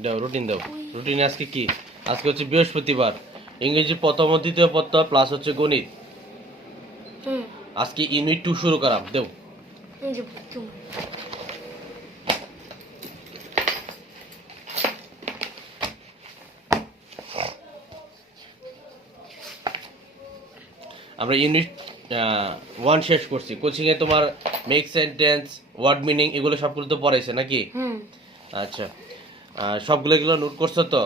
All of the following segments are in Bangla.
দাও রুটিন দাও। রুটিনে আজকে কি? আজকে হচ্ছে বৃহস্পতিবার, ইংরেজি প্রথম ও দ্বিতীয় পত্র প্লাস হচ্ছে গণিত। আজকে ইউনিট 2 শুরু করাম দেও। আমরা ইউনিট 1 শেষ করছি। কোচিং এ তোমার মেক সেন্টেন্স, ওয়ার্ড মিনিং এগুলো সবগুলো তো পড়াইছে নাকি? আচ্ছা, সবগুলো এগুলো নোট করছো তো?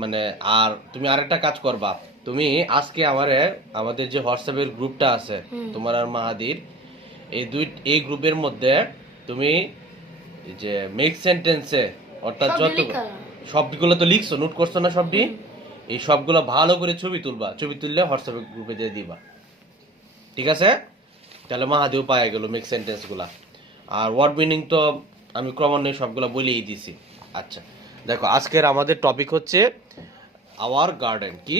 মানে আর তুমি আরেকটা কাজ করবা, তুমি আজকে আমাদের যে হোয়াটসঅ্যাপের গ্রুপটা আছে তোমার আর মাহাদির, এই গ্রুপের মধ্যে তুমি যে মেক সেন্টেন্সে অর্থাৎ যত সবগুলো তো লিখছো, নোট করছো না সবটি? এই সবগুলো ভালো করে ছবি তুলবা, ছবি তুললে হোয়াটসঅ্যাপে গ্রুপে দিয়ে দিবা, ঠিক আছে? তাহলে মাহাদিও পায় গেল মেক সেন্টেন্স গুলা। আর ওয়ার্ড মিনিং তো আমি ক্রমান্বয়ে সবগুলো বলেই দিছি। আচ্ছা দেখো, আজকের আমাদের টপিক হচ্ছে আওয়ার গার্ডেন। কি?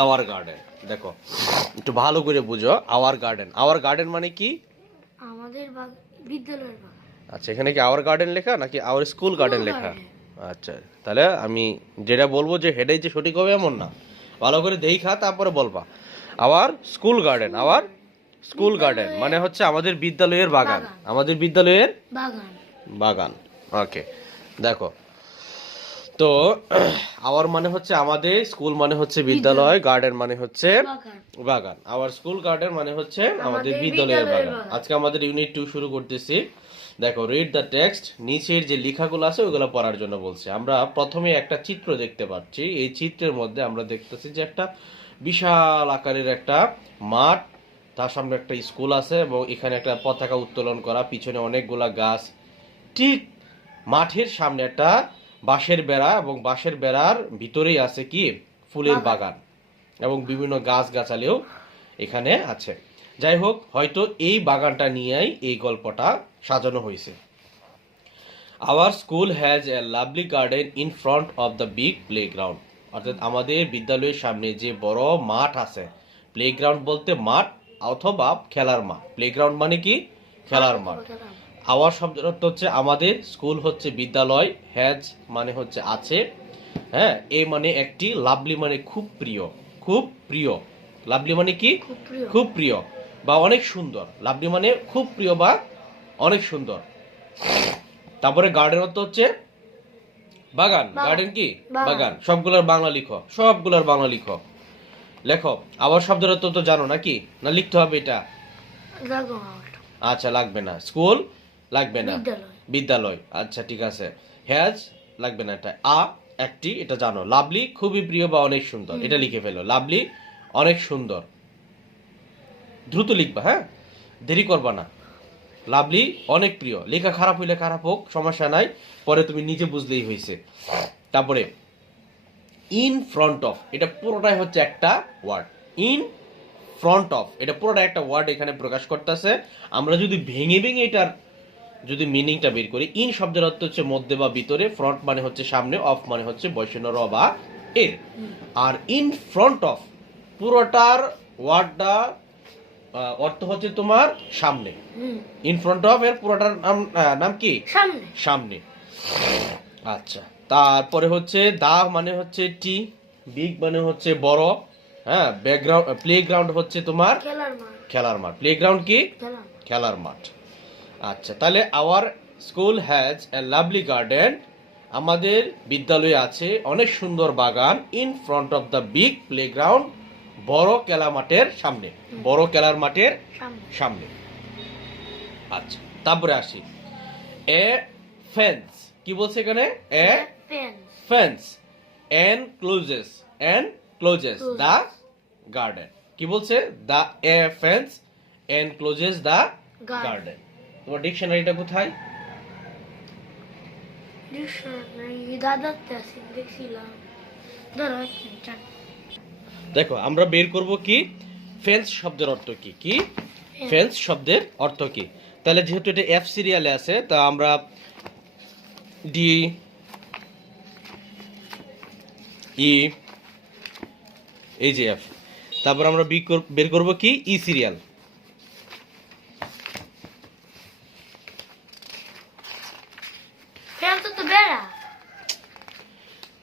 Hour garden. দেখো একটু ভালো করে বুঝো, আওয়ার গার্ডেন। আওয়ার গার্ডেন মানে কি? আমাদের বিদ্যালয়ের বাগান। আচ্ছা, এখানে কি আওয়ার গার্ডেন লেখা নাকি আওয়ার স্কুল গার্ডেন লেখা? আচ্ছা, তাহলে আমি যেটা বলবো যে হেডেই যে সঠিক হবে এমন না, ভালো করে দেখা তারপরে বলবা। Our school garden, our school garden মানে হচ্ছে আমাদের বিদ্যালয়ের বাগান, আমাদের বিদ্যালয়ের বাগান। ওকে, দেখো তো আওয়ার মানে হচ্ছে আমাদের, স্কুল মানে হচ্ছে বিদ্যালয়, গার্ডেন মানে হচ্ছে বাগান। আওয়ার স্কুল গার্ডেন মানে হচ্ছে আমাদের বিদ্যালয়ের বাগান। আজকে আমাদের ইউনিট 2 শুরু করতেছি। দেখো, রিড দ্য টেক্সট। নিচের যে লেখাগুলো আছে ওগুলো পড়ার জন্য বলছে। আমরা প্রথমে একটা চিত্র দেখতে পাচ্ছি। এই চিত্রের মধ্যে আমরা দেখতেছি যে একটা বিশাল আকারের একটা মাঠ, তার সামনে একটা স্কুল আছে এবং এখানে একটা পতাকা উত্তোলন করা, পিছনে অনেকগুলা গাছ। ঠিক মাঠের সামনে একটা বাঁশের বেড়া এবং বাঁশের বেড়ার ভিতরেই আছে কি? ফুলের বাগান এবং বিভিন্ন গাছ গাছালিও এখানে আছে। যাই হোক, হয়তো এই বাগানটা নিয়েই এই গল্পটা সাজানো হয়েছে। Our school has a lovely garden in front of the big playground. অর্থাৎ আমাদের বিদ্যালয়ের সামনে যে বড় মাঠ আছে, প্লেগ্রাউন্ড বলতে মাঠ অথবা খেলার মাঠ। প্লেগ্রাউন্ড মানে কি? খেলার মাঠ। আওয়ার শব্দের অর্থ হচ্ছে আমাদের, স্কুল হচ্ছে বিদ্যালয়, হ্যাজ মানে হচ্ছে আছে, হ্যাঁ, এ মানে একটি, লাভলি মানে খুব প্রিয়, খুব প্রিয়। লাভলি মানে কি? খুব প্রিয় বা অনেক সুন্দর। লাভলি মানে খুব প্রিয় বা অনেক সুন্দর। তারপরে গার্ডেন অর্থ হচ্ছে বাগান। গার্ডেন কি? বাগান। সবগুলোর বাংলা লিখো, সবগুলোর বাংলা লিখো, লেখো। আবার শব্দের অর্থ তো জানো নাকি? না লিখতে হবে এটা? আচ্ছা, লাগবে না। স্কুল লাগবে না, বিদ্যালয়। আচ্ছা ঠিক আছে। হ্যাজ লাগবে না, এটা একটি, এটা জানো। লাভলি খুবই প্রিয় বা অনেক সুন্দর, এটা লিখে ফেলো। লাভলি অনেক সুন্দর। দ্রুত লিখবা, হ্যাঁ, দেরি করবা না। লাভলি অনেক প্রিয়। লেখা খারাপ হইলে খারাপ হোক, সমস্যা নাই, পরে তুমি নিজে বুঝলেই হয়েছে। তারপরে ইন ফ্রন্ট অফ, এটা পুরোটাই হচ্ছে একটা ওয়ার্ড। ইন ফ্রন্ট অফ, এটা পুরোটা একটা ওয়ার্ড এখানে প্রকাশ করতেছে। আমরা যদি ভেঙে ভেঙে এটার যদি মিনিংটা বের করি, ইন শব্দের অর্থ হচ্ছে মধ্যে বা ভিতরে, ফ্রন্ট মানে হচ্ছে সামনে, অফ মানে হচ্ছে বৈষণ্য র বা এর। আর ইন ফ্রন্ট অফ পুরোটার ওয়ার্ডটা অর্থ হচ্ছে তোমার সামনে। ইন ফ্রন্ট অফ এর পুরোটার নাম কি? সামনে। আচ্ছা, তারপরে হচ্ছে দা মানে হচ্ছে টি, বিগ মানে হচ্ছে বড়, হ্যাঁ, ব্যাকগ্রাউন্ড, প্লেগ্রাউন্ড হচ্ছে তোমার খেলার মাঠ। প্লেগ্রাউন্ড কি? খেলার মাঠ। আচ্ছা, তাহলে our school has a lovely garden, আমাদের বিদ্যালয়ে আছে অনেক সুন্দর বাগান। In front of the big playground, বড় খেলা মাঠের সামনে, বড় খেলার মাঠের সামনে। আচ্ছা, তারপরে আসি এ ফেন্স। কি বলছে এখানে? A fence encloses the garden. কি বলছে? The a fence encloses the garden. তোমার ডিকশনারিটা কোথায়? দেখো, আমরা বের করব কি ফেন্স শব্দের অর্থ কি। কি ফেন্স শব্দের অর্থ কি? তাহলে যেহেতু এটা এফ সিরিয়ালে আছে, তা আমরা ডি ই, এই যে এফ, তারপর আমরা বি বের করব কি ই সিরিয়াল।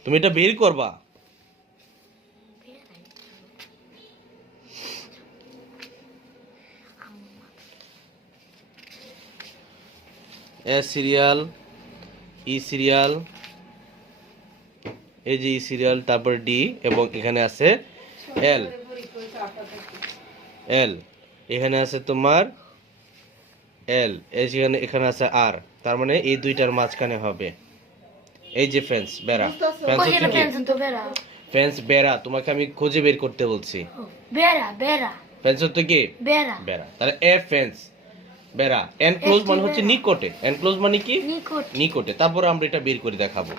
তুমি এটা বের করবা। এস সিরিয়াল, ই সিরিয়াল, এই যে ই সিরিয়াল, তারপর ডি, এবং এখানে আছে এল। এল এখানে আছে তোমার এল, এখানে এখানে আছে আর, তার মানে এই দুইটার মাঝখানে হবে এই যে ফেন্স বেড়া। ফেন্স হচ্ছে কি? ফেন্স বেড়া, তোমাকে আমি খুঁজে বের করতে বলছি। ফেন্স হচ্ছে কি? বেড়া। তাহলে এ ফেন্স, বেড়া। এনক্লোজ মানে হচ্ছে নিকটে। এনক্লোজ মানে কি? নিকটে। তারপরে আমরা এটা বের করে দেখাবো।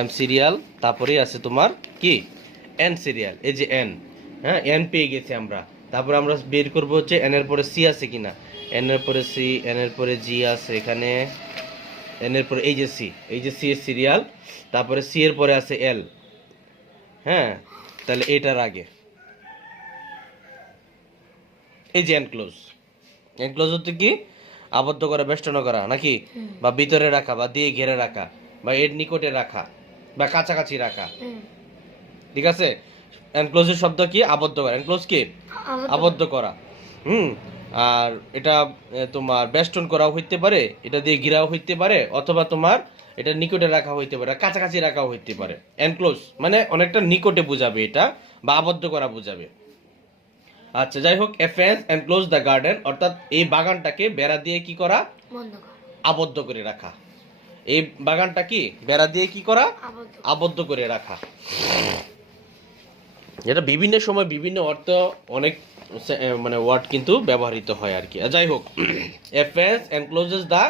এম সিরিয়াল, তারপরে আছে তোমার কি? N serial. এই যে এন, হ্যাঁ এন পেয়ে গেছি আমরা। তারপরে আমরা বের করব হচ্ছে এন এর পরে সি আছে কিনা। এন এর পরে সি, এন এর পরে জি আছে এখানে, এন এর পরে এই যে সি, এই যে সি এর সিরিয়াল, তারপরে সি এর পরে আছে এল। হ্যাঁ, তাহলে এটার আগে এই যে এনক্লোজ। এনক্লোজ হচ্ছে কি? আবদ্ধ করা, বেষ্টন করা নাকি, বা ভিতরে রাখা, বা দিয়ে ঘিরে রাখা, বা এর নিকটে রাখা, বা কাছাকাছি রাখা। ঠিক আছে? এনক্লোজের শব্দ কি? আবদ্ধ করা। এনক্লোজ কি? আবদ্ধ করা। আর এটা তোমার বেষ্টন করাও হইতে পারে, এটা দিয়ে ঘিরাও হইতে পারে, অথবা তোমার এটা নিকটে রাখা হইতে পারে, কাছাকাছি রাখাও হইতে পারে। এনক্লোজ মানে অনেকটা নিকটে বুঝাবে এটা, বা আবদ্ধ করা বুঝাবে। আচ্ছা, যাই হোক, a fence enclose the garden, অর্থাৎ এই বাগানটাকে বেড়া দিয়ে কি করা? আবদ্ধ করে রাখা। এই বাগানটা কি? বেড়া দিয়ে কি করা? আবদ্ধ করে রাখা। এটা বিভিন্ন সময় বিভিন্ন অর্থ, অনেক মানে ওয়ার্ড কিন্তু ব্যবহৃত হয় আর কি। যাই হোক, a fence encloses the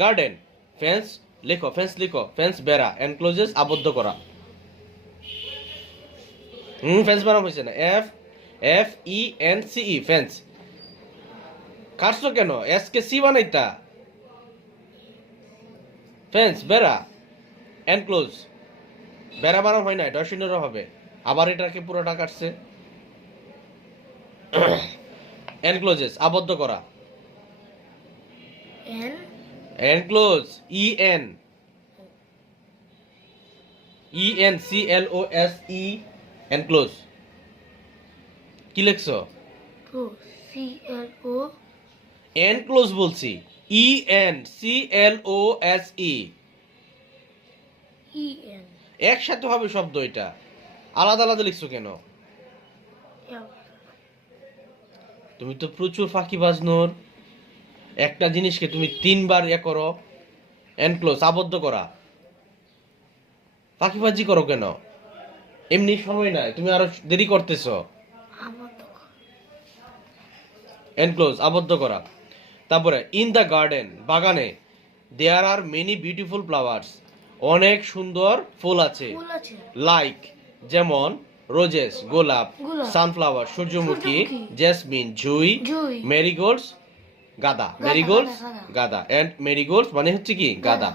garden. Fence লিখো, ফেন্স লিখো, ফেন্স বেড়া, এনক্লোজেস আবদ্ধ করা। ফেন্স বানাম হয়েছে না, F F E N C E, fence. কাটছো কেন? এস কে সি বানাইতা। ফেন্স বেড়া, এনক্লোজ বেড়া বানাম হয় না, ডশিনেরও হবে। আবার এটাকে পুরোটা কাটছে। এনক্লোজেস আবদ্ধ করা। Enclose, E N, E N C L O S E, enclose. কি লিখছো? এনক্লোজ বলছি, E N C L O S E. একসাথে হবে শব্দ, এটা আলাদা আলাদা লিখছো কেন? তুমি তো প্রচুর ফাঁকিবাজ নূর। একটা জিনিসকে তুমি 3 বার করো, এনক্লোজ আবদ্ধ করা। ফাঁকিবাজি করো কেন? এমনি সময় নাই, তুমি আরো দেরি করতেছো। এনক্লোজ আবদ্ধ করা। তারপরে ইন দ্য গার্ডেন, বাগানে, দেয়ার আর মেনি বিউটিফুল ফ্লাওয়ার্স, অনেক সুন্দর ফুল আছে। লাইক যেমন রোজেস গোলাপ, সানফ্লাওয়ার সূর্যমুখী, জেসমিন জুই, মেরিগোল্ডস গাঁদা, মেরিগোল্ডস গাঁদা, এন্ড মেরিগোল্ডস মানে হচ্ছে কি? গাঁদা।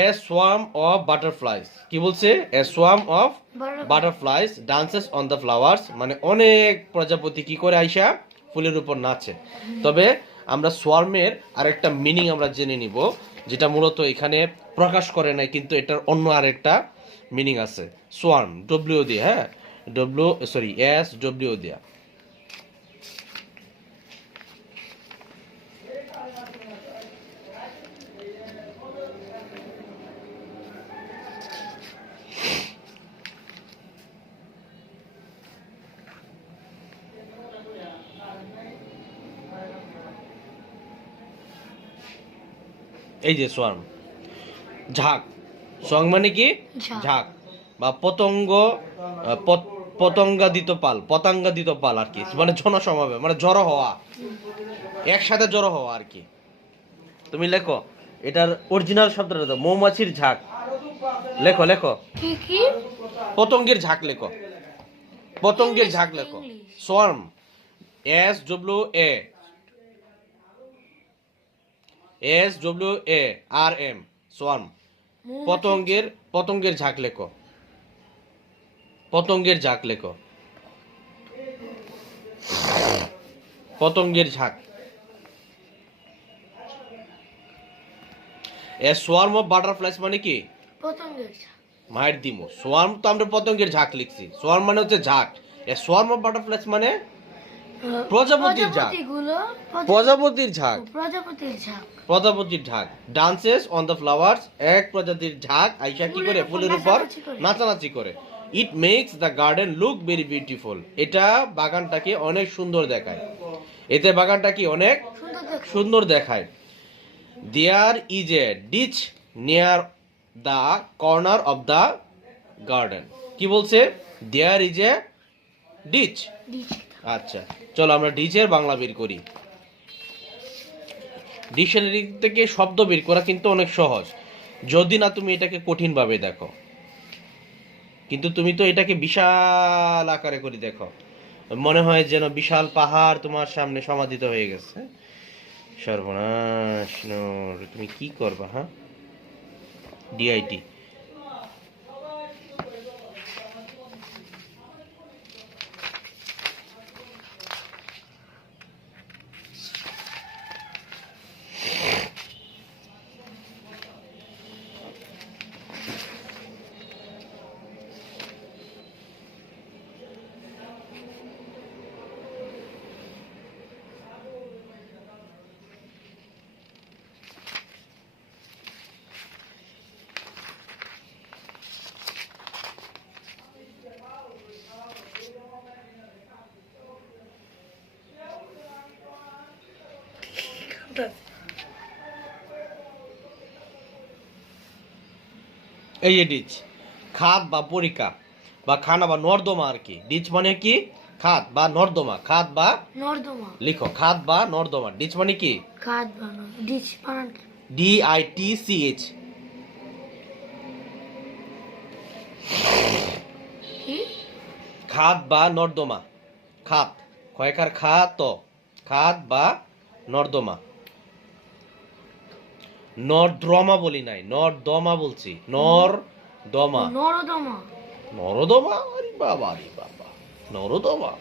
এ সোয়ার্ম অফ বাটারফ্লাইস, কি বলছে? A swarm of butterflies dances on the flowers, মানে অনেক প্রজাপতি কি করে আইসা ফুলের উপর নাচে। তবে আমরা সোয়ার্মের আরেকটা মিনিং আমরা জেনে নিব, যেটা মূলত এখানে প্রকাশ করে নাই, কিন্তু এটার অন্য আরেকটা মিনিং আছে। সোয়ার্ম, ডব্লিউ দিয়ে, হ্যাঁ এস ডব্লিউ দিয়া। এই যে সোয়ার্ম, ঝাঁক। সোয়ার্ম মানে কি? ঝাঁক, বা পতঙ্গ, পতঙ্গাদিত পাল, পতঙ্গাদিত পাল আর কি, মানে জনসমাবেশ, মানে জড়ো হওয়া, একসাথে জড়ো হওয়া আর কি। তুমি লেখো এটার অরিজিনাল শব্দটা দাও, মৌমাছির ঝাঁক। লেখো লেখো, পতঙ্গের ঝাঁক লেখো, পতঙ্গের ঝাঁক লেখো। Swarm, S W A, S W A R M, swarm. পতঙ্গের ঝাঁক লেখো, পতঙ্গের ঝাঁক লেখো। পতঙ্গের ঝাঁক। এ সোয়ার্ম অফ বাটারফ্লাইস মানে কি? পতঙ্গের ঝাঁক। মায়ের দিমো, সোয়ার্ম তো আমরা পতঙ্গের ঝাঁক লিখছি, সোয়ার্ম মানে হচ্ছে ঝাঁক। এ সোয়ার্ম অফ বাটারফ্লাইস মানে প্রজাপতির ঝাঁক। প্রজাপতির ঝাঁক, প্রজাপতির ঝাঁক। প্রজাপতির ঝাঁক। ডান্সেস অন দ্য ফ্লাওয়ার্স, এক প্রজাতির ঝাঁক আইসা কি করে? ফুলের উপর নাচানাচি করে। It makes the garden look very beautiful, এটা বাগানটাকে অনেক সুন্দর দেখায়। এতে বাগানটা কি অনেক সুন্দর দেখায়। There is a ditch near the corner of the garden. কি বলছে? There is a ditch. আচ্ছা, চলো আমরা ডিচের বাংলা বের করি। ডিকশনারি থেকে শব্দ বের করা কিন্তু অনেক সহজ, যদি না তুমি এটাকে কঠিন ভাবে দেখো। কিন্তু তুমি তো এটাকে বিশাল আকারে করে দেখো, মনে হয় যেন বিশাল পাহাড় তোমার সামনে সমাধিত হয়ে গেছে। সর্বনাশ, তুমি কি করবা? হ্যাঁ, ডিআইটি। এই যে ডিচ, খাদ বা পরিকা বা খানা বা নর্দমা আর কি। ডিচ মানে কি? খাদ বা নর্দমা। খাদ বা নর্দমা। লিখো, খাদ বা নর্দমা। ডিচ মানে কি? খাদ বা ডিচ বানান DITCH। কি? খাদ বা নর্দমা। খাদ কয়কার খাত তো, খাদ বা নর্দমা। নর্দ্রমা বলি নাই, নর্দমা বলছি। নরদমা। নরদমা। নরদমা, আরে বাবা রে বাবা, নরদমা।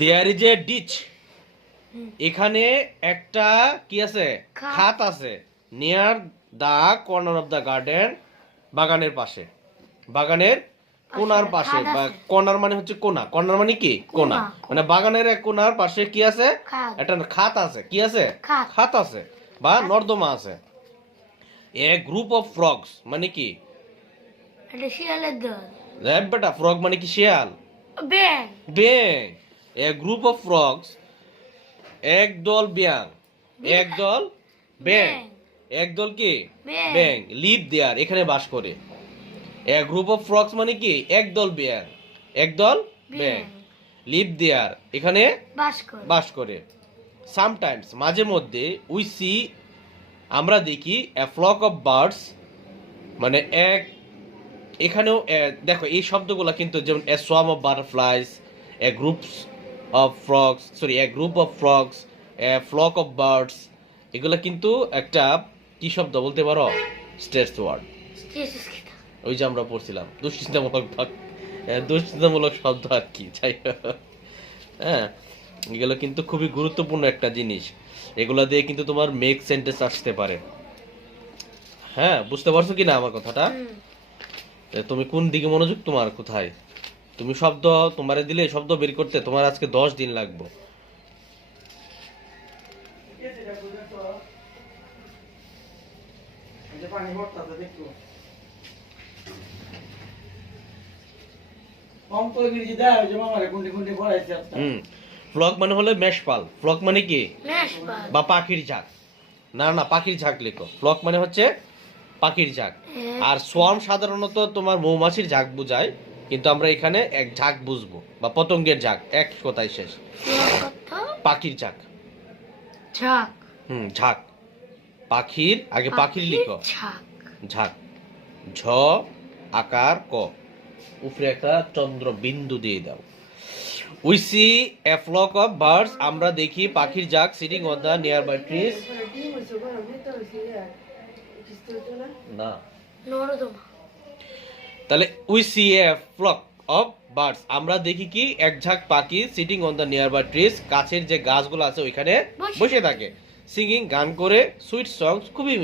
দেয়ার ইজ এ ডিচ, এখানে একটা কি আছে? খাত আছে। Near the corner of the garden, বাগানের পাশে, বাগানের কোনার পাশে। বা কর্নার মানে হচ্ছে কোনা। কর্নার মানে কি? কোনা। মানে বাগানের এক কোনার পাশে কি আছে? একটা খাত আছে। কি আছে? খাত আছে বা নর্দমা আছে। এ গ্রুপ অফ ফ্রগস মানে কি? এটা শিয়ালের দল। বেটা, ফ্রগ মানে কি? শিয়াল। ব্যাং। ব্যাং। এ গ্রুপ অফ ফ্রগস, একদল ব্যাং। একদল ব্যাং। একদল কি? ব্যাং। লিভ দেয়ার, এখানে বাস করে। এ গ্রুপ অফ ফ্রগস মানে কি? একদল ব্যাং। একদল ব্যাং। লিভ দেয়ার, এখানে বাস করে। সামটাইমস, মাঝে মধ্যে, উই সি, আমরা দেখি, এ ফ্লক অফ বার্ডস, মানে এক, এখানেও দেখো এই শব্দগুলো কিন্তু, যেমন a swarm of butterflies, a groups of frogs, sorry a group of frogs, a flock of birds, এগুলো কিন্তু একটা কি শব্দ বলতে পারো? Stress word. ওই যে আমরা পড়ছিলাম দুশ্চিন্তামূলক শব্দ আর কি। যাই হোক, হ্যাঁ, এগুলো কিন্তু খুবই গুরুত্বপূর্ণ একটা জিনিস। এগুলো দিয়ে কিন্তু তোমার মেক সেন্টেন্স আসতে পারে। হ্যাঁ, বুঝতে পারছো কি না আমার কথাটা? তুমি কোন দিকে মনোযোগ, তোমার কোথায়? তুমি শব্দ তোমারে দিলে শব্দ বের করতে তোমার আজকে 10 দিন লাগবে। ফ্লক মানে হলো মেষপাল। ফ্লক মানে কি? বা পাখির ঝাঁক। না না, পাখির ঝাঁক লেখো। ফ্লক মানে হচ্ছে পাখির ঝাঁক। আর সোয়ার্ম সাধারণত তোমার মৌমাছির ঝাঁক বোঝায়, কিন্তু আমরা এখানে এক ঝাঁক বুঝবো, বা পতঙ্গের ঝাঁক, এক কথায় শেষ। পাখির ঝাঁক। ঝাঁক। ঝাঁক। পাখির, আগে পাখির লিখো। ঝাঁক। ঝ আকার ক, উপরে একটা চন্দ্র বিন্দু দিয়ে দাও। We see a flock of birds, আমরা দেখি পাখির ঝাঁক, sitting on the nearby trees. না, নরদমা। তাহলে we see a flock, of birds, আমরা দেখি কি এক ঝাঁক পাখি sitting on the nearby trees, কাছের যে গাছগুলো আছে ওইখানে বসে বসে থাকে, সিঙ্গিং গান করে, সুইট সংস খুবই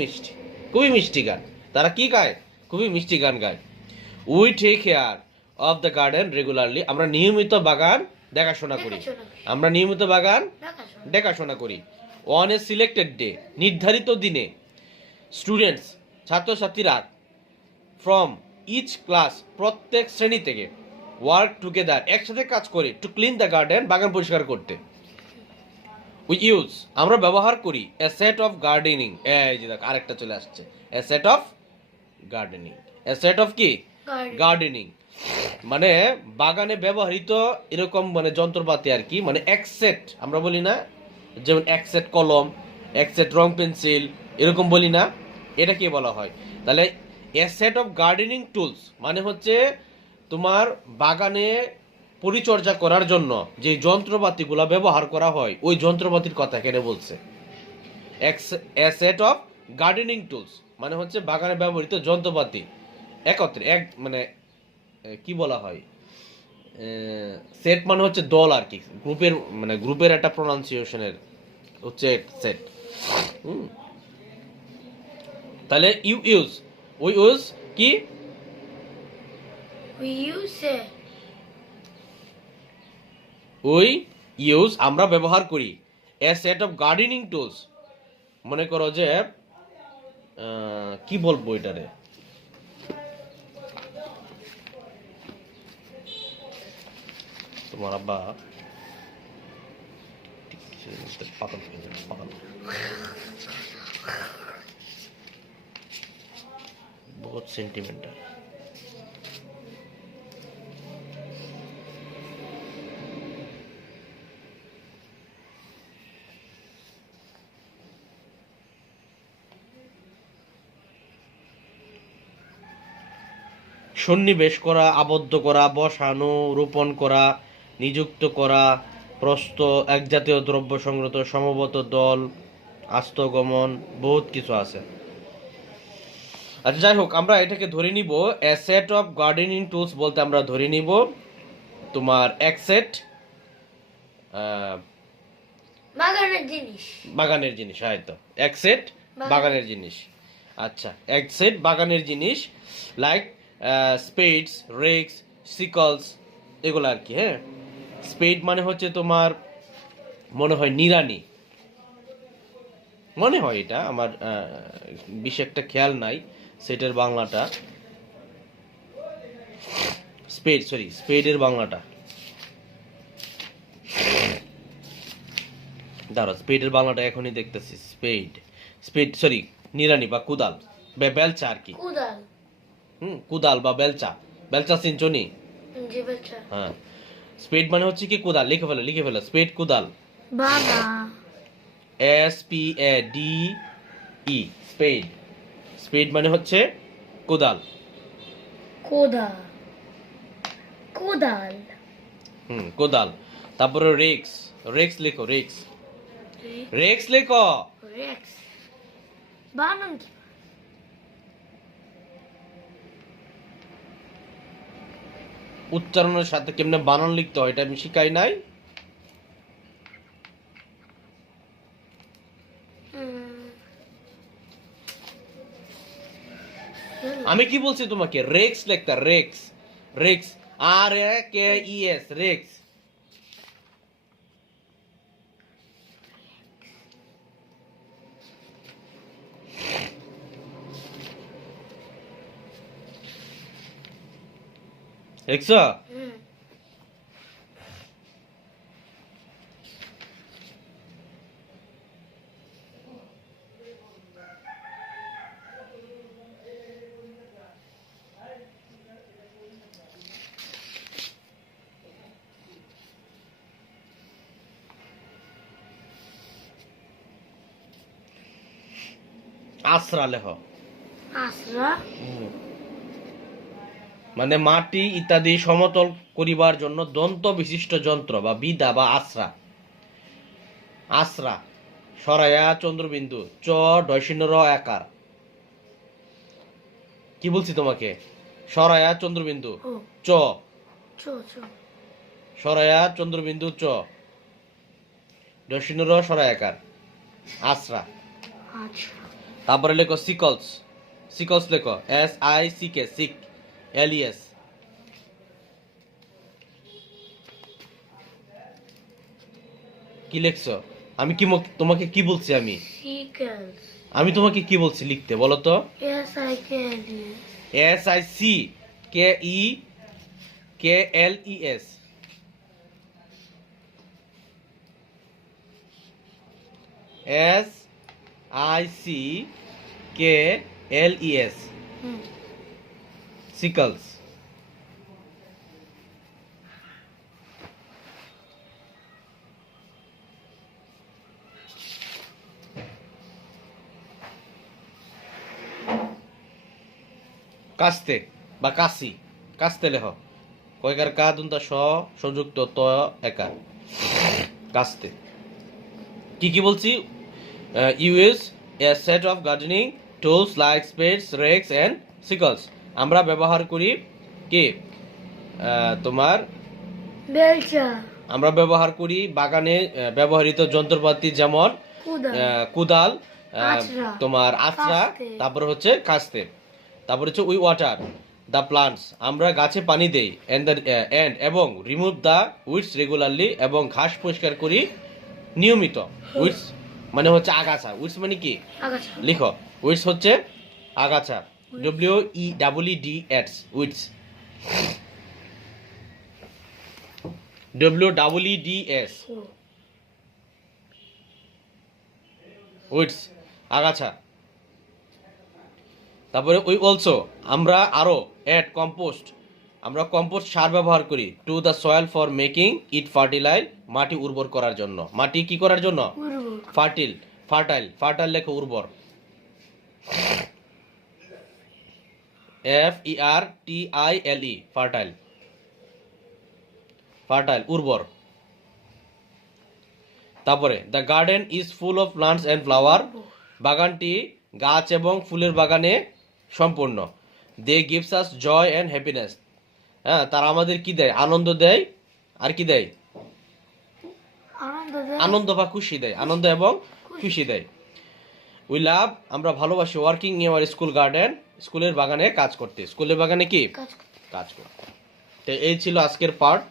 মিষ্টি গান। তারা কি গায়? খুবই মিষ্টি গান গায়। We take care of the garden regularly, আমরা নিয়মিত বাগান দেখাশোনা করি। আমরা নিয়মিত বাগান দেখাশোনা করি। অন এ সিলেক্টেড ডে, নির্ধারিত দিনে, স্টুডেন্টস ছাত্রছাত্রীরা ফ্রম ইচ ক্লাস, প্রত্যেক শ্রেণী থেকে, ওয়ার্ক টুগেদার একসাথে কাজ করে, টু ক্লিন দ্য গার্ডেন, বাগান পরিষ্কার করতে। উই ইউজ, আমরা ব্যবহার করি, এ সেট অফ গার্ডেনিং, এই যে দেখ আরেকটা চলে আসছে, a set of gardening. A set of কি? গার্ডেনিং মানে বাগানে ব্যবহৃত এরকম মানে যন্ত্রপাতি আর কি, মানে এক সেট আমরা বলি না, যেমন এক সেট কলম, এক সেট রং পেন্সিল, এরকম বলি না, এটা কি বলা হয়? তাহলে এ সেট অফ গার্ডেনিং টুলস মানে হচ্ছে তোমার বাগানে পরিচর্যা করার জন্য যে যন্ত্রপাতিগুলো ব্যবহার করা হয় ওই যন্ত্রপাতির কথা এখানে বলছে। এ সেট অফ গার্ডেনিং টুলস মানে হচ্ছে বাগানে ব্যবহৃত যন্ত্রপাতি একত্রে, এক মানে কি বলা হয়, সেট মানে হচ্ছে দল আর কি, গ্রুপের মানে গ্রুপের একটা প্রোনাউন্সিয়েশনের হচ্ছে সেট। তাহলে ইউ ইউজ, উই ইউজ কি? We use it. We use আমরা ব্যবহার করি, এ সেট অফ গার্ডেনিং টুলস, মনে করো যে কি বলবো এটারে, তোমার আব্বা পাগল হয়ে যাবে, পাগল, বহুত সেন্টিমেন্টাল। সন্নিবেশ করা, আবদ্ধ করা, বসানো, রোপণ করা, নিযুক্ত করা, প্রস্ত, এক জাতীয় দ্রব্য সংগ্রহ, সমবেত দল, আস্তগমন, বহুত কিছু আছে। আচ্ছা যাই হোক, আমরা এটাকে ধরে নিব এ সেট অফ গার্ডেনিং টুলস বলতে আমরা ধরে নিব তোমার এক সেট বাগানের জিনিস। বাগানের জিনিস, হয়তো এক সেট বাগানের জিনিস। আচ্ছা, এক সেট বাগানের জিনিস, লাইক স্পেডস, রেক্স, সিকলস, এগুলো আর কি। হ্যাঁ, স্পেড মানে হচ্ছে তোমার মনে হয় নিড়ানি, মনে হয়, এটা আমার বিশেষ একটা খেয়াল নাই সেটার বাংলাটা, স্পেড, সরি স্পেডের বাংলাটা দাঁড়াও, স্পেডের বাংলাটা এখনই দেখতেছি। স্পেড, স্পেড সরি নিড়ানি বা কুদাল, বেলচা আর কি। কুদাল। কুদাল বা বেলচা, বেলচা চিনচনি? জি বাচ্চা। হ্যাঁ, স্পেড মানে হচ্ছে কি কুদাল, লিখে ফেলো স্পেড কুদাল, বাবা। SPADE, স্পেড, স্পেড মানে হচ্ছে কুদাল। কোদাল। কোদাল। কোদাল। তারপরে রেক্স, রেক্স লেখো, রেক্স, রেক্স লেখো। রেক্স বানান কি? উচ্চারণের সাথে কেমনে বানান লিখতে হয় এটা আমি শিখাই নাই। আমি কি বলছি তোমাকে? রেক্স লেখতা, রেক্স, রেক্স, RAKES, রেক্স। দেখছো? আশ্রা লেখ, আশ্রা মানে মাটি ইত্যাদি সমতল করিবার জন্য দন্ত বিশিষ্ট যন্ত্র বা বিদা বা আশ্রা। আশ্রা, সরায়া চন্দ্রবিন্দু, চ ডয়শিন্যর আকার। কি বলছি তোমাকে? সরায়া চন্দ্রবিন্দু, চ চ চ সরায়া চন্দ্রবিন্দু চ, দশিনুর সরায়াকার, আশ্রা। আচ্ছা তারপরে লেখো সিকলস, সিকলস লেখো SICK, সিক, LES। কি লিখছো? আমি কি তোমাকে কি বলছি? সিকেলস আমি তোমাকে কি বলছি লিখতে বলো তো? SIKLES SICKELES। SICKLES, হুম সিকলস। কাস্তে বা কাশি, কাস্তে লেখ, কয়কার কা দন্তা স সংযুক্ত ত একা, কাস্তে। কি কি বলছি? Use a set of gardening tools like spades, rakes and sickles. আমরা ব্যবহার করি কি? তোমার বেলচা আমরা ব্যবহার করি বাগানে ব্যবহৃত যন্ত্রপাতি, যেমন কুদা কুদাল, আঁচড়া, তোমার আঁচড়া, কাস্তে। তারপরে হচ্ছে কাস্তে। তারপরে হচ্ছে উই ওয়াটার দ্য প্লান্টস, আমরা গাছে পানি দেই, এন্ড এবং রিমুভ দ্য উইডস রেগুলারলি, এবং ঘাস পরিষ্কার করি নিয়মিত। উইডস মানে হচ্ছে আগাছা, উইডস মানে কি? আগাছা লিখো, উইডস হচ্ছে আগাছা, WEEDS, উইডস, WEEDS, ও উইডস, আগাছা। তারপরে উই অলসো, আমরা আরো অ্যাড কম্পোস্ট, আমরা কম্পোস্ট সার ব্যবহার করি to the soil for making it fertilise, মাটি উর্বর করার জন্য। মাটি কি করার জন্য? উর্বর ফার্টাইল, ফার্টাইল লেখো, উর্বর, FERTILE, ফার্টাইল, ফার্টাইল, উর্বর। তারপরে the garden is full of plants and flower, বাগানটি গাছ এবং ফুলের বাগানে সম্পূর্ণ। They gives us joy and happiness, হ্যাঁ, তারা আমাদের কি দেয়? আনন্দ দেয়। আর কি দেয়? আনন্দ দেয় আনন্দ বা খুশি দেয়, আনন্দ এবং খুশি দেয়। উই লাভ, আমরা ভালোবাসি, working in our school garden, স্কুলের বাগানে কাজ করতে, স্কুলের বাগানে কি কাজ করে। কাজ করতে। তো এই ছিল আজকের পার্ট।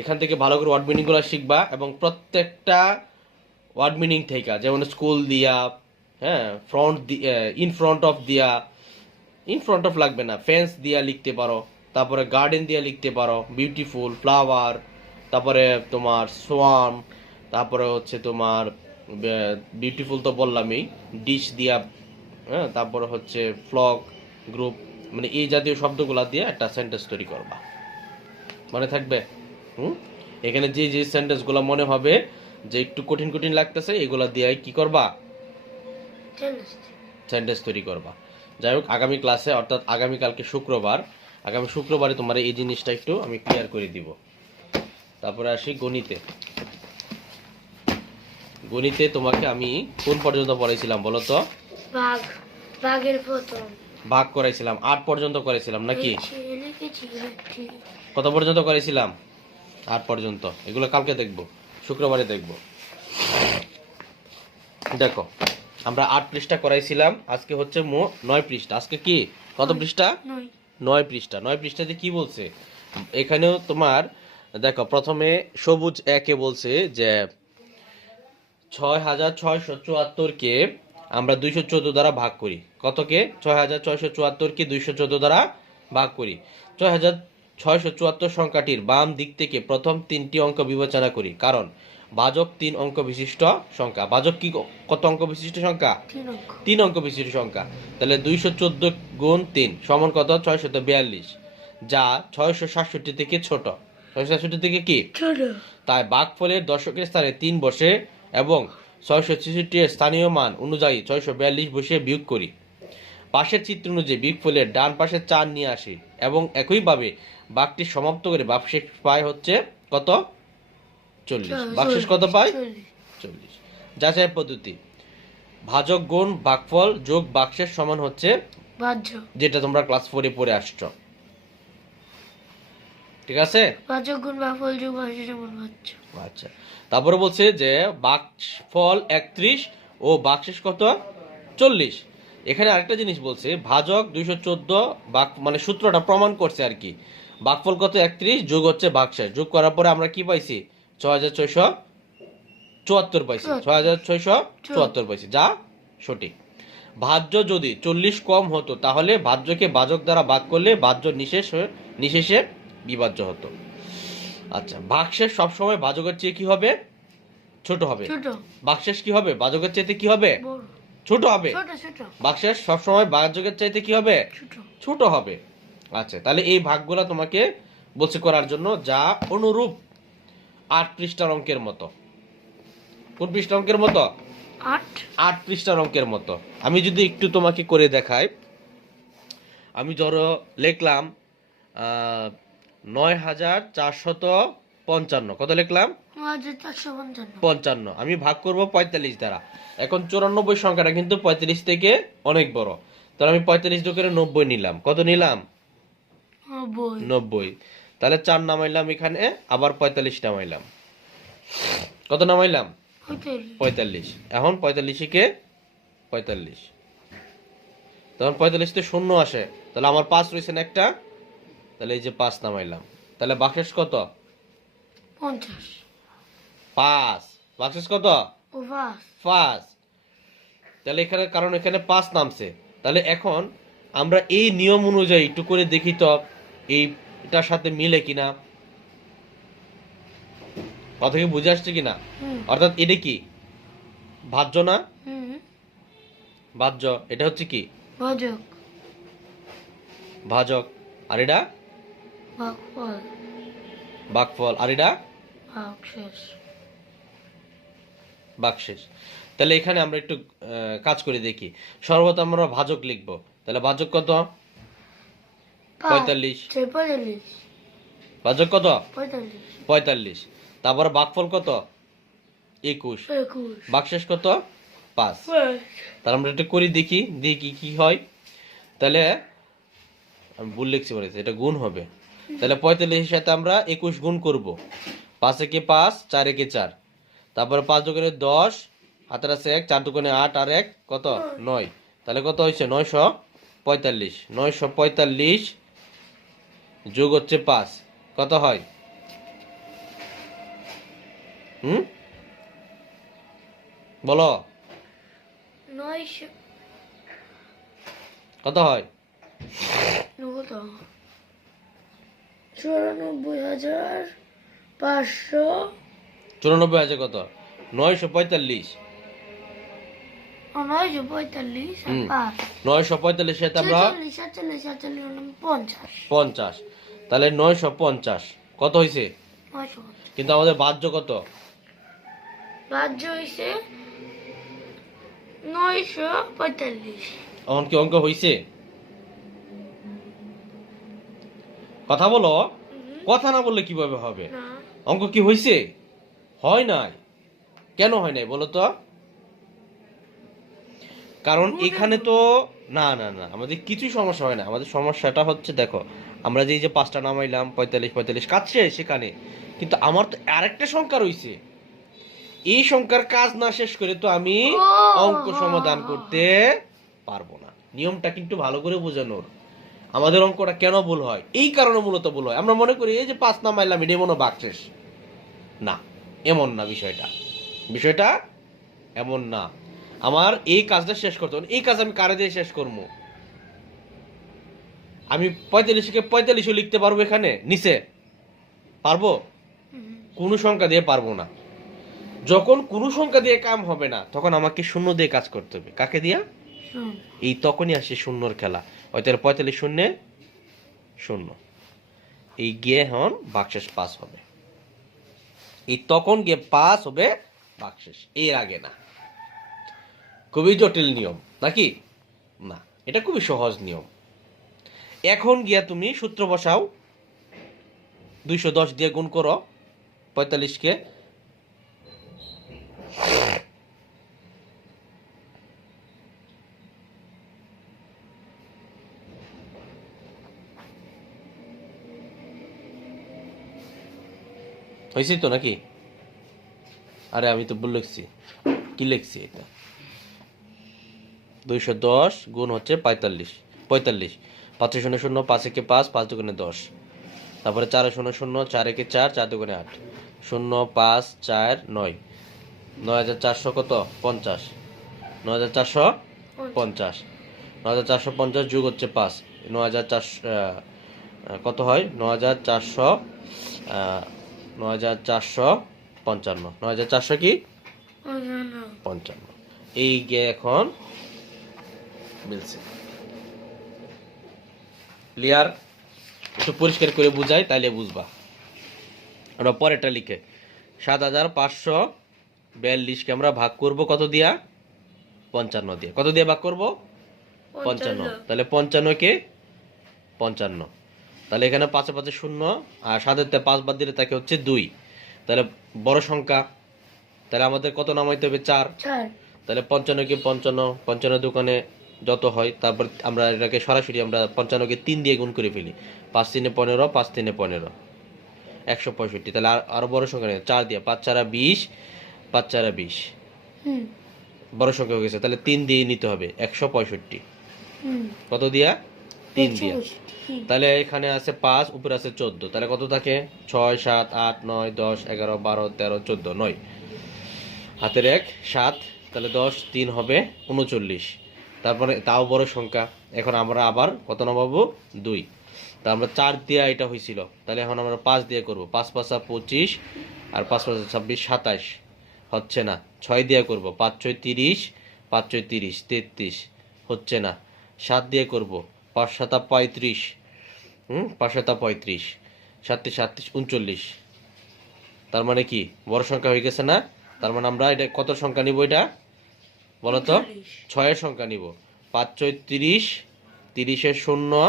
এখান থেকে ভালো করে ওয়ার্ড মিনিংগুলো শিখবা, এবং প্রত্যেকটা ওয়ার্ড মিনিং থেকে, যেমন স্কুল দিয়া, হ্যাঁ, ইন ফ্রন্ট অফ দিয়া, ইন ফ্রন্ট অফ লাগবে না, ফেন্স দিয়া লিখতে পারো, তারপরে গার্ডেন দিয়া লিখতে পারো, বিউটিফুল, ফ্লাওয়ার, তারপরে তোমার সোয়াম, তারপরে হচ্ছে তোমার বিউটিফুল তো বললামই, ডিশ দিয়া, হ্যাঁ, তারপরে হচ্ছে ফ্লক, গ্রুপ, মানে এই জাতীয় শব্দগুলা দিয়ে একটা সেন্টেন্স তৈরি করবা। মনে থাকবে? এখানে যে যে সেন্টেন্সগুলো মনে হবে যে একটু কঠিন কঠিন লাগতেছে, এগুলা দিয়ে কি করবা? সেন্টেন্স তৈরি করবা। যাই হোক, আগামী ক্লাসে, অর্থাৎ আগামীকালকে শুক্রবার, আগামী শুক্রবারে তোমার এই জিনিসটা একটু আমি ক্লিয়ার করে দিব। তারপরে আসি গণিতে। গণিতে তোমাকে আমি কোন পর্যন্ত পড়াইছিলাম বলো তো? বাঘ, বাঘের প্রথম ভাগ করাইছিলাম, 8 পর্যন্ত করেছিলাম নাকি? লিখেছি ঠিক। কত পর্যন্ত করেছিলাম? 8 পর্যন্ত। এগুলো কালকে দেখব, শুক্রবারে দেখব। দেখো, আমরা 8 পৃষ্ঠা করাইছিলাম, আজকে হচ্ছে 9 পৃষ্ঠা। আজকে কি কত পৃষ্ঠা? নয় 9 পৃষ্ঠা। 9 পৃষ্ঠাতে কি বলছে? এখানেও তোমার দেখো, প্রথমে সবুজ একে বলছে যে 6674-কে আমরা 214 দ্বারা ভাগ করি। কতকে? 6674-কে 214 দ্বারা ভাগ করি। 6674 সংখ্যাটির বাম দিক থেকে প্রথম 3টি অঙ্ক বিবেচনা করি, কারণ ভাজক 3 অঙ্ক বিশিষ্ট সংখ্যা। ভাজক কি কত অঙ্ক বিশিষ্ট সংখ্যা? 3 অঙ্ক বিশিষ্ট সংখ্যা। তাহলে 214 গুণ 3 সমান কত? 642, যা 667 থেকে ছোট। 667 থেকে কি ছোট? তাই ভাগফলের দশকের স্থানে 3 বসে এবং 666 এর স্থানীয় মান অনুযায়ী 642 বসে বিয়োগ করি। পাশের চিত্র অনুযায়ী বিয়োগফলের ডান পাশে 4 নিয়ে আসি, এবং একইভাবে ভাগটি সমাপ্ত করে ভাগশেষ পাই হচ্ছে কত? 40। ভাগশেষ কত পাই? 40। যাচাই পদ্ধতি, ভাজক গুণ ভাগফল যোগ ভাগশেষ সমান হচ্ছে ভাজ্য। যেটা তোমরা ক্লাস 4-এ পড়ে আসছো। ঠিক আছে। বাচক গুণ ভাগফল যোগ ভাগশেষের মূল বাচ্চ। আচ্ছা, তারপরে বলছে যে ভাগফল 31 ও ভাগশেষ কত 40। এখানে আরেকটা জিনিস বলছে, ভাজক 214 ভাগ মানে সূত্রটা প্রমাণ করছে আর কি। ভাগফল কত 31 যোগ হচ্ছে ভাগশেষ, যোগ করার পরে আমরা কি পাইছি 6674 পাইছি, 6674 পাইছি, যা সঠিক। ভাজ্য যদি 40 কম হতো তাহলে ভাজ্যকে ভাজক দ্বারা ভাগ করলে ভাজ্য নিশেষে বিভাজ্য হতো। আচ্ছা, ভাগশেষ সবসময় ভাজকের চেয়ে কি হবে ছোট হবে। ছোট ভাগশেষ কি হবে ভাজকের চাইতে কি হবে বড় ছোট হবে। ছোট ছোট ভাগশেষ সবসময় ভাজকের চাইতে কি হবে ছোট। ছোট হবে। আচ্ছা, তাহলে এই ভাগগুলা তোমাকে বলছে করার জন্য, যা অনুরূপ 8 পৃষ্ঠার অঙ্কের মতো। কোন পৃষ্ঠার অঙ্কের মতো 8 8 পৃষ্ঠার অঙ্কের মতো। আমি যদি একটু তোমাকে করে দেখাই, আমি ধরো লিখলাম 9455, কত লিখলাম 9455। আমি ভাগ করব 45 দ্বারা। এখন 94 সংখ্যাটা কিন্তু 45 থেকে অনেক বড়, তাহলে আমি 45 যোগ করে 90 নিলাম। কত নিলাম 90। তাহলে 4 নামাইলাম এখানে, আবার 45 নামাইলাম। কত নামাইলাম 45। এখন 45 কে 45, তখন 45 তে শূন্য আসে, তাহলে আমার 5 রয়েছে না একটা, তাহলে এই যে 5 নামাইলাম। তাহলে ভাগশেষ কত 50 5, ভাগশেষ কত ও 5। তাহলে এখানে কারণ এখানে 5 নামছে, তাহলে এখন আমরা এই নিয়ম অনুযায়ী একটু করে দেখি তো এইটার সাথে মিলে কিনা, কথা কি বুঝে আসছে কিনা। অর্থাৎ এটা কি ভাজ্য না, ভাজ্য, এটা হচ্ছে কি ভাজক ভাজক, আর এটা ভাগফল ভাগফল, আর এটা ভাগশেষ। ভাগশেষ। তাহলে এখানে আমরা একটু কাজ করে দেখি। সর্বপ্রথম আমরা ভাজক লিখব, তাহলে ভাজক কত 45, 45 ভাজক কত 45 45, তারপর ভাগফল কত 21, 21 ভাগশেষ কত 5। তাহলে আমরা এটা করি দেখি দেখি কি হয়। তাহলে আমি ভুল লিখছি বলে, এটা গুণ হবে। তাহলে 45 এর সাথে আমরা 21 গুণ করব। 5 একে 5, 4 একে 4, তারপরে 5 দুগুণে 10, হাতের আছে 1, 4 দুগুণে 8, আর 1 কত 9। তাহলে কত হয়েছে 945। 945 যোগ হচ্ছে 5, কত হয় বলো 900 কত হয় 94,500 94 আছে কত 945। 945 আর হুম। 5 945 সাথে আমরা 46 47 47 50 50, তাহলে 950 কত হয়েছে। 900 কিন্তু আমাদের বাহ্য কত বাহ্য হইছে 945। এখন কি অঙ্ক হয়েছে, কথা বলো, কথা না বললে কিভাবে হবে। না অঙ্ক কি হয়েছে, হয় নাই। কেন হয় নাই বলো তো, কারণ এখানে তো না না না আমাদের কিছু সমস্যা হয় না। আমাদের সমস্যাটা হচ্ছে দেখো, আমরা যে এই যে 5টা নামাইলাম 45 45 কাটছে সেখানে, কিন্তু আমার তো আরেকটা সংখ্যা রয়েছে, এই সংখ্যার কাজ না শেষ করে তো আমি অঙ্ক সমাধান করতে পারবো না। নিয়মটা কিন্তু ভালো করে বোঝানোর। আমাদের অঙ্কটা কেন ভুল হয়, এই কারণে মূলত ভুল হয়। আমরা মনে করি এই যে 5 নামাইলাম এটা মনে ভাগশেষ, না এমন না বিষয়টা, বিষয়টা এমন না। আমার এই কাজটা শেষ করতে হবে, এই কাজ আমি কারে দিয়ে শেষ করবো। আমি 45কে 45ও লিখতে পারবো এখানে নিচে, পারবো কোনো সংখ্যা দিয়ে পারবো না। যখন কোনো সংখ্যা দিয়ে কাম হবে না তখন আমাকে শূন্য দিয়ে কাজ করতে হবে। কাকে দিয়া, এই তখনই আসে শূন্যর খেলা। হয়তো 45 শূন্যে শূন্য, এই গিয়ে এখন ভাগশেষ 5 হবে, এই তখন গিয়ে 5 হবে ভাগশেষ, এর আগে না। খুবই জটিল নিয়ম নাকি, না এটা খুবই সহজ নিয়ম। এখন গিয়া তুমি সূত্র বসাও, 210 দিয়ে গুণ করো 45কে, হয়েছে তো নাকি? আরে আমি তো ভুল লিখছি, কি লিখছি এটা? 210 গুণ হচ্ছে 45, 45 5 শূন্য শূন্য 5 একে 5, 5 দুগুণে 10, তারপরে 4 শূন্য শূন্য 4 একে 4, 4 দুগুণে 8, 0 5 4 9, 9400 কত? 50, 9450, 9450 যোগ হচ্ছে 5, 9400 কত হয়? 9400 9455, 9400 কি? 55। এই গে এখন মিলছে। ক্লিয়ার? একটু পরিষ্কার করে বুঝাই তাইলে বুঝবা। আমরা পরেরটা লিখে 7542কে আমরা ভাগ করব কত দিয়া? 55 দিয়ে। কত দিয়ে ভাগ করব? 55। তাহলে 55 কে 55, তাহলে এখানে 5 5 0 আর 7 5 বাদ দিলে থাকে হচ্ছে 2। তাহলে বড় সংখ্যা, তাহলে আমাদের কত নামাইতে হবে? 4। তাহলে 55 কে 55, 55 দোকানে যত হয়, তারপর আমরা এটাকে সরাসরি আমরা 55 কে 3 দিয়ে গুণ করে ফেলি। 5 3 15, 5 3 15, 165। তাহলে আরো বড় সংখ্যা নেই, 4 দিয়ে 5 4 20, 5 4 20 বড় সংখ্যা হয়ে গেছে। তাহলে 3 দিয়ে নিতে হবে 165। কত দিয়া? 3 দিয়া। তাহলে এখানে আছে 5, উপরে আছে 14, তাহলে কত থাকে? 6 7 8 9 10 11 12 13 14 9, হাতের 1 7, তাহলে 10 3 হবে 39। তারপরে তাও বড় সংখ্যা, এখন আমরা আবার কত নামাবো? 2। তা আমরা 4 দিয়ে এটা হয়েছিল, তাহলে এখন আমরা 5 দিয়ে করব। 5 5 25 আর 5 5 26 27, হচ্ছে না। 6 দিয়ে করব, 5 6 30, 5 6 30 33, হচ্ছে না। 7 দিয়ে করব, 5 7 35, 5 7 35, 7 7 39। তার মানে কি বড় সংখ্যা হয়ে গেছে না? তার মানে আমরা এটা কত সংখ্যা নিব? এটা বলো তো? 6 এর সংখ্যা নিব। 5 6 30, 30 এর 0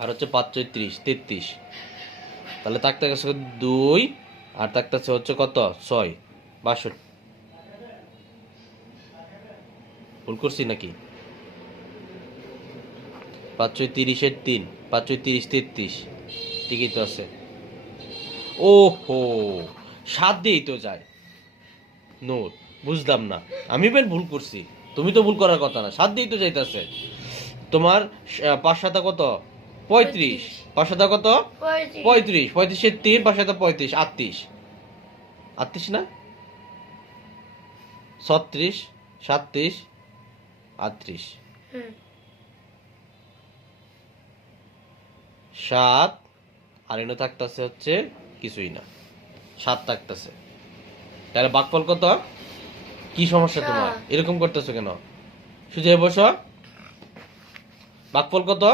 আর হচ্ছে 5 6 30 33। তাহলে থাকতে গেছে 2 আর থাকতেছে হচ্ছে কত? 6 62। ভুল করছি নাকি? 5 6 30 এর 3, 5 6 30 33, ঠিকই তো আছে। ওহো, 7 দিয়েই তো যায়। নূর, বুঝলাম না, আমি বেন ভুল করছি, তুমি তো ভুল করার কথা না। 7 দিয়েই তো যাইতেছে তোমার। 5 7 কত? 35, 5 7 কত? 35, 35 এর 3, 5 7 35, 38, 38 না? 36 37 38, 7 আর এনে থাকতেছে হচ্ছে কিছুই না, 7 থাকতেছে। তাহলে ভাগফল কত? কি সমস্যা তোমার? এরকম করতেছো কেন? শুধু বসো। ভাগফল কত?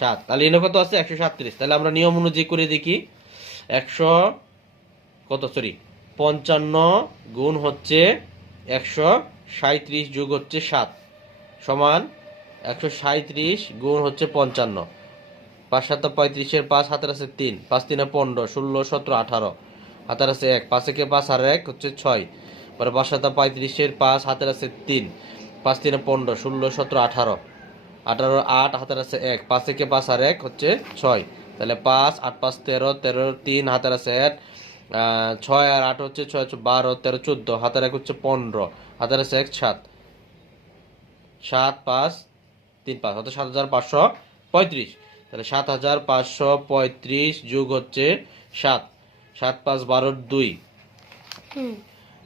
7। তাহলে এনে কত আছে? 137। তাহলে আমরা নিয়ম অনুযায়ী করে দেখি। 100 কত? সরি, 55 গুণ হচ্ছে 137 যোগ হচ্ছে 7 সমান 137 গুণ হচ্ছে 55। 5 7 35 এর 5, হাতের আছে 3, 5 3 15, 16 17 18, হাতের আছে 1, 5 একে 5 আর 1 হচ্ছে 6। পরে 5 7 35 এর 5, হাতের আছে 3, 5 3 15, 16 17 18, 18 8, হাতের আছে 1, 5 একে 5 আর 1 হচ্ছে 6। তাহলে 5 8 5 13, 13 3, হাতের আছে 1, 6 আর 8 হচ্ছে 6 12 13 14, হাতের 1 হচ্ছে 15, হাতের আছে 1 7, 7 5 3 5, অর্থাৎ 7535। তাহলে 7535 যোগ হচ্ছে 7, 7 5 12 2,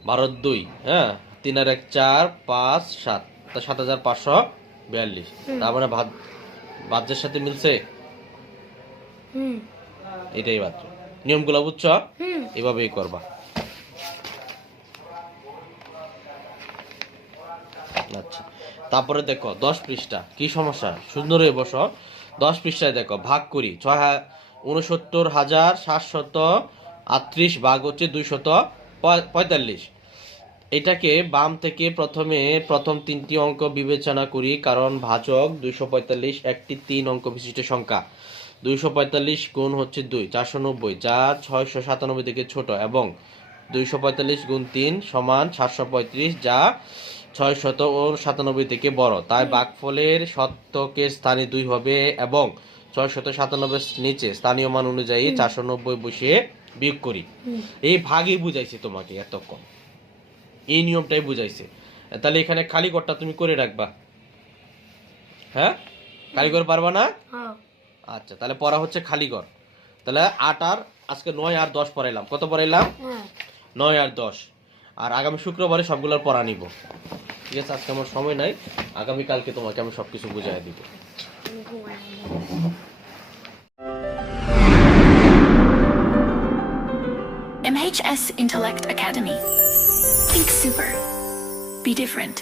12 2, হ্যাঁ, 3 আর 1 4 5 7, তা 7542। তার মানে বাজ্যের সাথে মিলছে। এটাই বাজ্য। নিয়মগুলো বুঝছো? এভাবেই করবা। আচ্ছা, তারপরে দেখো 10 পৃষ্ঠা, কি সমস্যা? সুন্দর হয়ে বসো। 10 পৃষ্ঠায় দেখো, ভাগ করি 69,738 ভাগ হচ্ছে 245। এটাকে বাম থেকে প্রথম 3টি অঙ্ক বিবেচনা করি, কারণ ভাজক 245 একটি 3 অঙ্ক বিশিষ্ট সংখ্যা। 245 গুণ হচ্ছে 2, 490, যা 697 থেকে ছোট, এবং 245 গুণ 3 সমান 735, যা 697 থেকে বড়। তাই ভাগফলের শতকের স্থানে 2 হবে এবং 697 নিচে স্থানীয় মান অনুযায়ী 490 বসিয়ে বিয়োগ করি। হুম। এই ভাগই বুঝাইছে তোমাকে এতক্ষণ, এই নিয়মটাই বুঝাইছে। তাহলে এখানে খালি ঘরটা তুমি করে রাখবা, হ্যাঁ? খালি করে পারবা না? হ্যাঁ। আচ্ছা, তাহলে পড়া হচ্ছে খালি ঘর। তাহলে 8 আর আজকে 9 আর 10 পড়াইলাম। কত পড়াইলাম? হ্যাঁ। 9 আর 10। আর আগামী শুক্রবারে সবগুলোর পড়া নিব। ঠিক আছে, আজকে আমার সময় নাই, আগামী কালকে তোমাকে আমি সবকিছু বুঝাই দিব। আমি ঘুমাই। MHS Intellect Academy. Think super. Be different.